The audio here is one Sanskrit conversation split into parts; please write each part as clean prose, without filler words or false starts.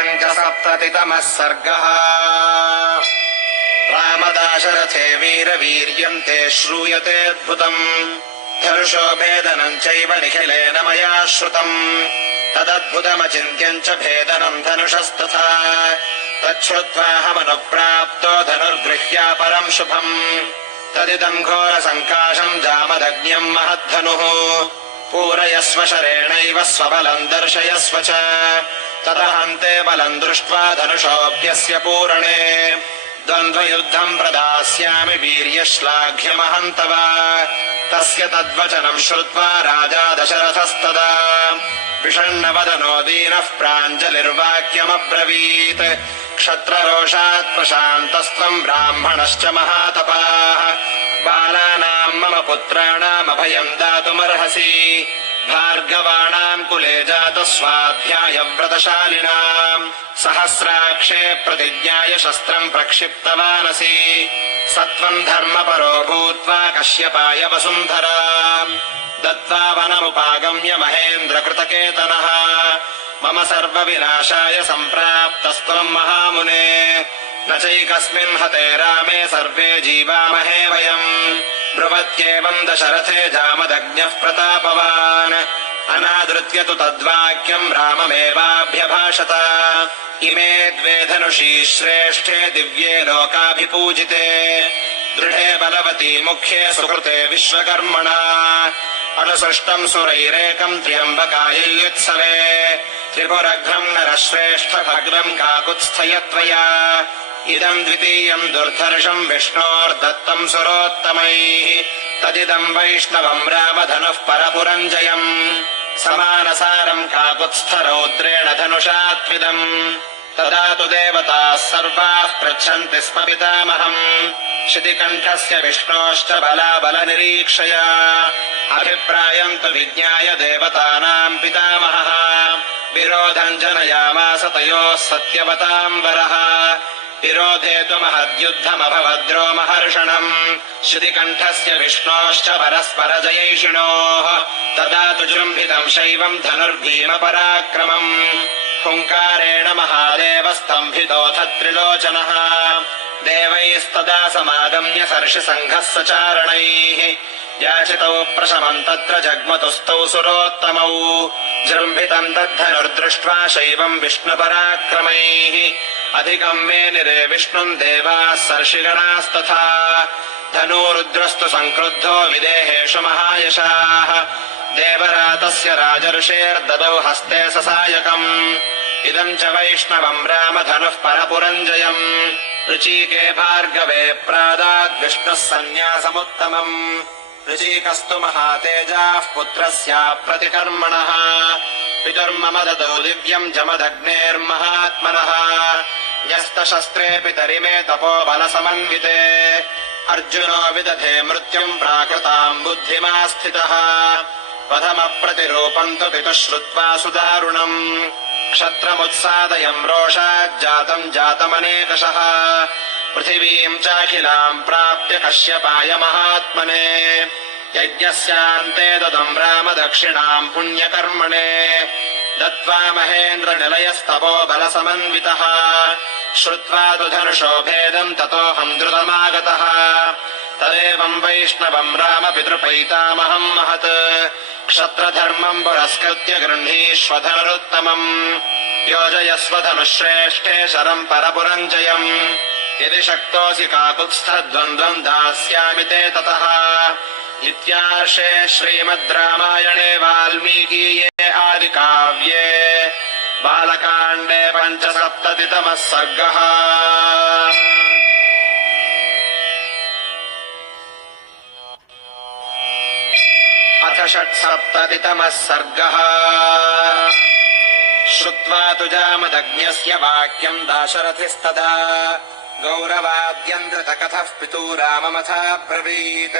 पञ्चसप्ततितमः सर्गः। रामदाशरथे वीरवीर्यम् ते श्रूयतेऽद्भुतम् धनुषो भेदनम् चैव निखिलेन मया श्रुतम् तदद्भुतमचिन्त्यम् च भेदनम् धनुषस्तथा तच्छ्रुत्वाहमनुप्राप्तो धनुर्गृह्या परम् शुभम् तदिदम् घोरसङ्काशम् जामदग्न्यम् महद्धनुः पूरयस्व शरेणैव स्वबलम् दर्शयस्व च ततहन्ते बलम् दृष्ट्वा धनुषोऽप्यस्य पूरणे द्वन्द्वयुद्धम् प्रदास्यामि वीर्यश्लाघ्यमहम् तव तस्य तद्वचनम् श्रुत्वा राजा दशरथस्तदा विषण्णवदनो दीनः प्राञ्जलिर्वाक्यमब्रवीत् क्षत्ररोषात् प्रशान्तस्त्वम् ब्राह्मणश्च महातपाः बालानाम् मम पुत्राणामभयम् दातुमर्हसि भार्गवाणाम् कुले जातः स्वाध्यायव्रतशालिनाम् सहस्राक्षे प्रतिज्ञाय शस्त्रम् प्रक्षिप्तवानसि सत्त्वम् धर्मपरो भूत्वा कश्यपाय वसुन्धराम् दत्त्वा वनमुपागम्य महेन्द्रकृतकेतनः मम सर्वविनाशाय सम्प्राप्तस्त्वम् महामुने न चैकस्मिन् हते रामे सर्वे जीवामहे वयम् ब्रुवत्येवम् दशरथे जामदग्न्यः प्रतापवान् अनादृत्य तु तद्वाक्यम् राममेवाभ्यभाषत इमे द्वे धनुषी श्रेष्ठे दिव्ये लोकाभिपूजिते दृढे बलवती मुख्ये सुकृते विश्वकर्मणा अनुसृष्टम् सुरैरेकम् त्र्यम्बकायैयुत्सवे त्रिपुरघ्नम् नरश्रेष्ठ भग्नम् काकुत्स्थयत्वया इदम् द्वितीयम् दुर्धर्षम् विष्णोर्दत्तम् सुरोत्तमैः तदिदम् वैष्णवम् रामधनुः परपुरञ्जयम् समानसारम् काकुत्स्थरौद्रेण धनुषात्विदम् तदा तु देवताः सर्वाः पृच्छन्ति स्म पितामहम् शितिकण्ठस्य विष्णोश्च बलाबलनिरीक्षया अभिप्रायम् तु विज्ञाय देवतानाम् पितामहः विरोधम् जनयामास तयोः सत्यवताम् वरः विरोधे तु महद्युद्धमभवद्रोमहर्षणम् शितिकण्ठस्य विष्णोश्च परस्परजयैषिणोः तदा तु जृम्भितम् शैवम् धनुर्भीमपराक्रमम् हुङ्कारेण महादेवस्तम्भितोऽथ त्रिलोचनः देवैस्तदा समागम्य सर्षिसङ्घः सचारणैः याचितौ प्रशमम् तत्र जग्मतुस्तौ सुरोत्तमौ जृम्भितम् तद्धनुर्दृष्ट्वा शैवम् विष्णुपराक्रमैः अधिकम् मे निरे विष्णुम् देवाः सर्षिगणास्तथा धनुरुद्रस्तु सङ्क्रुद्धो विदेहेषु महायशाः देवरातस्य राजर्षेर्ददौ हस्ते ससायकम् इदम् च वैष्णवम् रामधनुः परपुरञ्जयम् ऋचीके भार्गवे प्रादाद्विष्णुः सन्न्यासमुत्तमम् ऋचीकस्तु महातेजाः पुत्रस्याप्रतिकर्मणः पितुर्मम ददौ दिव्यम् जमदग्नेर्महात्मनः न्यस्तशस्त्रे पितरिमे तपोबलसमन्विते अर्जुनो विदधे मृत्युम् प्राकृताम् बुद्धिमास्थितः वधमप्रतिरूपम् तु पितुः श्रुत्वा सुदारुणम् क्षत्रमुत्सादयम् रोषाज्जातम् जातमनेकशः पृथिवीम् चाखिलाम् प्राप्य कश्यपाय महात्मने यज्ञस्यान्ते ददम् राम दक्षिणाम् पुण्यकर्मणे दत्त्वा महेन्द्रनिलयस्तपो बलसमन्वितः श्रुत्वा तु धनुषो भेदम् ततोऽहम् द्रुतमागतः तदेवम् वैष्णवम् राम पितृपैतामहम् महत् क्षत्रधर्मम् पुरस्कृत्य गृह्णीष्व धनुरुत्तमम् योजयस्व धनुश्रेष्ठे शरम् परपुरञ्जयम् यदि शक्तोऽसि काकुत्स्थद्वन्द्वम् दास्यामि ते ततः इत्यार्षे श्रीमद् रामायणे वाल्मीकीये आदिकाव्ये बालकाण्डे पञ्चसप्ततितमः सर्गः। अथ षट्सप्ततितमः सर्गः। श्रुत्वा तु जामदग्न्यस्य वाक्यम् दाशरथिस्तदा गौरवाद्यन्द्रतकथः पितु राममथाब्रवीत्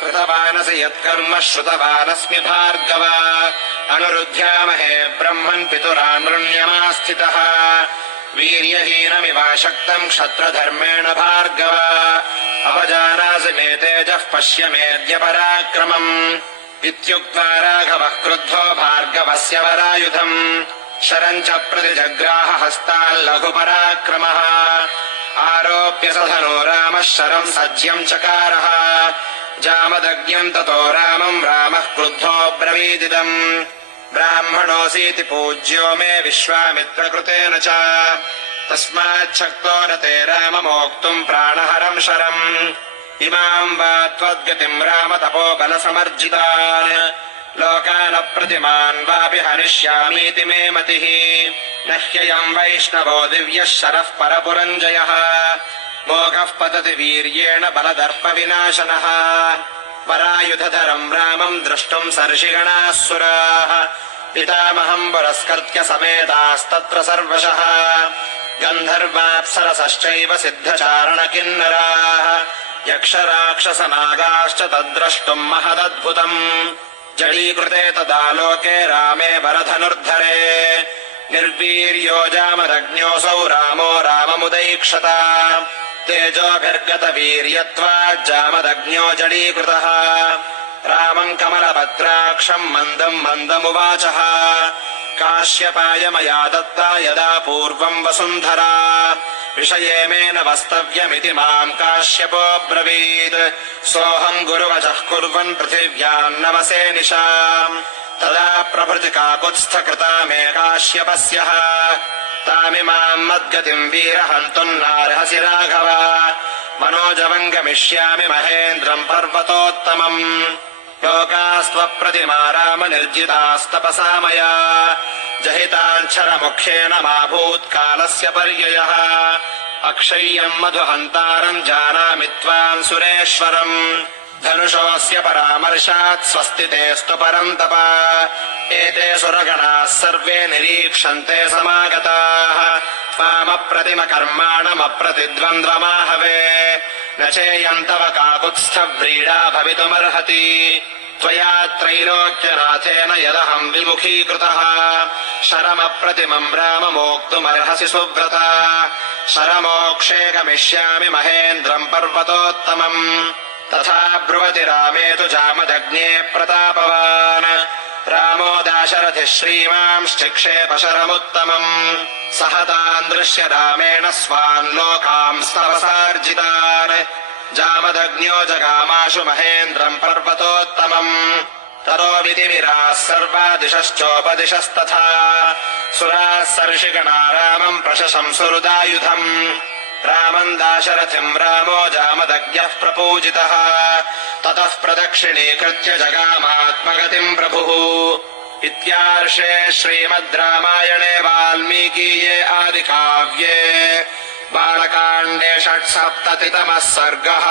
कृतवानसि यत्कर्म श्रुतवानस्मि भार्गव अनुरुध्यामहे ब्रह्मन् पितुरानृण्यमास्थितः वीर्यहीनमिवाशक्तम् क्षत्रधर्मेण भार्गव अवजानासि मे तेजः पश्य मेऽद्य पराक्रमम् इत्युक्त्वा राघवः क्रुद्धो भार्गवस्य वरायुधम् शरम् च प्रतिजग्राह हस्ताल्लघुपराक्रमः आरोप्य स धनो रामः शरम् सज्यम् चकारः जामदग्न्यम् ततो रामम् रामः क्रुद्धो ब्रवीदिदम् ब्राह्मणोऽसीति पूज्यो मे विश्वामित्रकृतेन च तस्माच्छक्तो न ते राममोक्तुम् प्राणहरम् शरम् इमाम् वा त्वद्गतिम् राम तपोबलसमर्जितान् लोकानप्रतिमान् वापि हनिष्यामीति मे मतिः न ह्ययम् वैष्णवो दिव्यः शरः परपुरञ्जयः मोघः पतति वीर्येण बलदर्पविनाशनः वरायुधधरम् रामम् द्रष्टुम् सर्षिगणाः सुराः पितामहम् पुरस्कृत्य समेतास्तत्र सर्वशः गन्धर्वाप्सरसश्चैव सिद्धचारणकिन्नराः यक्षराक्षसनागाश्च तद्द्रष्टुम् महदद्भुतम् जडीकृते तदा लोके रामे वरधनुर्धरे निर्वीर्यो जामदग्न्योऽसौ रामो राममुदैक्षत तेजोभिर्गतवीर्यत्वात् जामदग्न्यो जडीकृतः रामम् कमलपत्राक्षम् मन्दम् मन्दमुवाचः काश्यपाय मया दत्ता यदा पूर्वम् वसुन्धरा विषये मे न वस्तव्यमिति माम् काश्यपोऽब्रवीत् सोऽहम् गुरुवचः कुर्वन् पृथिव्यान्नवसे निशाम् तदा प्रभृति काकुत्स्थकृता मे काश्यपस्यः तामिमाम् मद्गतिम् वीरहन्तुम् नार्हसि राघव मनोजवम् गमिष्यामि महेन्द्रम् पर्वतोत्तमम् लोकास्त्वप्रतिमा राम निर्जितास्तपसा मया जहिताञ्छरमुख्येन मा भूत्कालस्य पर्ययः अक्षय्यम् मधुहन्तारम् जानामि त्वाम् सुरेश्वरम् धनुषोऽस्य परामर्शात् स्वस्ति तेऽस्तु परन्तप एते सुरगणाः सर्वे निरीक्षन्ते समागताः त्वामप्रतिमकर्माणमप्रतिद्वन्द्वमाहवे न चेयम् तव काकुत्स्थव्रीडा भवितुमर्हति त्वया त्रैलोक्यनाथेन यदहम् विमुखीकृतः शरमप्रतिमम् राममोक्तुमर्हसि सुव्रता शरमोक्षे गमिष्यामि महेन्द्रम् पर्वतोत्तमम् तथा ब्रुवति रामे तु जामदग्ने प्रतापवान् रामो दाशरथिः श्रीमांश्चिक्षेप शरमुत्तमम् सहतान् दृश्य रामेण स्वान् लोकांस्तवसार्जितान् जामदग्न्यो जगामाशु महेन्द्रम् पर्वतोत्तमम् ततो विधिविराः सर्वा दिशश्चोपदिशस्तथा सुराः सर्षिगणा रामम् प्रशशंसुरुदायुधम् रामम् दाशरथिम् रामो जामदग्न्यः प्रपूजितः ततः प्रदक्षिणीकृत्य जगामात्मगतिम् प्रभुः इत्यार्षे श्रीमद् रामायणे वाल्मीकीये आदिकाव्ये बालकाण्डे 6सप्ततितमः सर्गः।